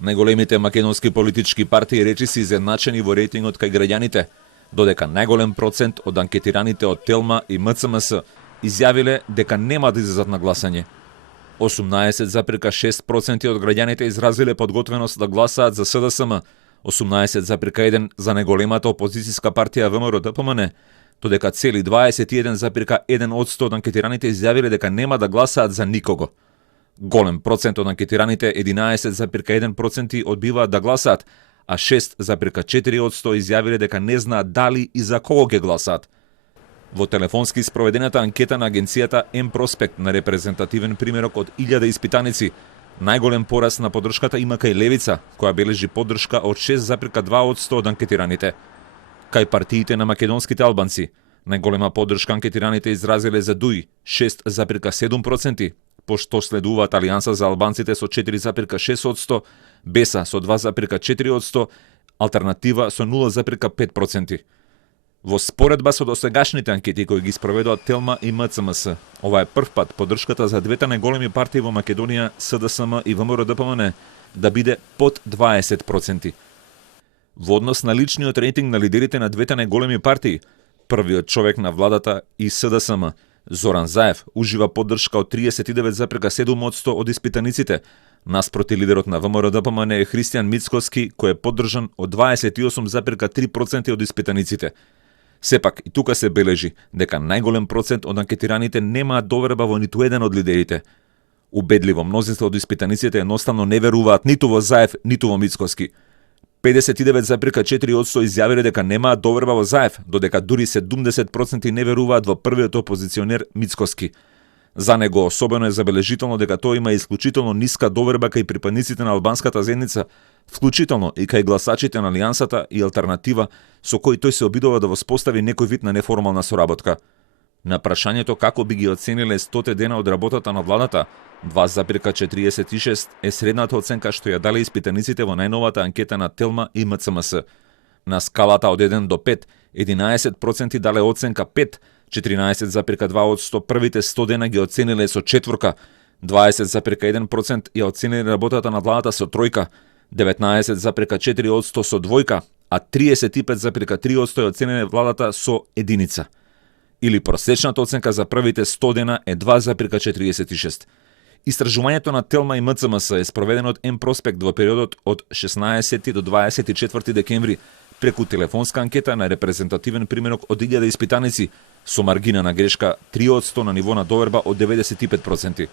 Најголемите македонски политички партии речиси изедначени во рейтингот кај граѓаните, додека најголем процент од анкетираните од Телма и МЦМС изјавиле дека нема да излезат на гласање. 18,6% од граѓаните изразиле подготвеност да гласаат за СДСМ, 18,1% за најголемата опозицијска партија ВМРО-ДПМН, додека цели 21,1% од анкетираните изјавиле дека нема да гласаат за никого. Голем процент од анкетираните 11,1% одбиваат да гласаат, а 6,4% изјавиле дека не знаат дали и за кого ќе гласаат. Во телефонски спроведената анкета на агенцијата М-Проспект на репрезентативен примерок од 1000 испитаници, најголем пораст на поддршката има кај Левица, која бележи поддршка од 6,2% од анкетираните. Кај партиите на македонските албанци, најголема поддршка анкетираните изразиле за ДУИ 6,7%, пошто следуваат Алијанса за албанците со 4,6%, БЕСА со 2,4%, Алтернатива со 0,5%. Во споредба со досегашните анкети кои ги спроведува Телма и МЦМС, ова е прв пат поддршката за двете најголеми партии во Македонија, СДСМ и ВМРО-ДПМН, да биде под 20%. Во однос на личниот рейтинг на лидерите на двете најголеми партии, првиот човек на владата и СДСМ, Зоран Заев, ужива поддршка од 39,7% од испитаниците, наспроти лидерот на ВМРО-ДПМН е Христијан Мицкоски, кој е поддржан од 28,3% од испитаниците. Сепак, и тука се бележи дека најголем процент од анкетираните немаат доверба во ниту еден од лидерите. Убедливо мнозинство од испитаниците едноставно не веруваат ниту во Заев, ниту во Мицкоски. 59,4% изјавиле дека немаат доверба во Заев, додека дури 70% не веруваат во првиот опозиционер Мицкоски. За него особено е забележително дека тој има исклучително ниска доверба кај припадниците на албанската заедница, вклучително и кај гласачите на Алијансата и Алтернатива, со кои тој се обидува да воспостави некој вид на неформална соработка. На прашањето како би ги оцениле 100 дена од работата на владата, 2,46 е средната оценка што ја дале испитаниците во најновата анкета на Телма и МЦМС. На скалата од 1 до 5, 11% дале оценка 5, 14,2% првите 100 дена ги оцениле со четворка, 20,1% ја оцениле работата на владата со тројка, 19,4% со двојка, а 35,3% ја оцениле владата со единица. Или просечната оценка за првите 100 дена е 2,46. Истражувањето на Телма и МЦМС е спроведено од М-Проспект во периодот од 16 до 24 декември преку телефонска анкета на репрезентативен примерок од 1000 испитаници со маргина на грешка 3% на ниво на доверба од 95%.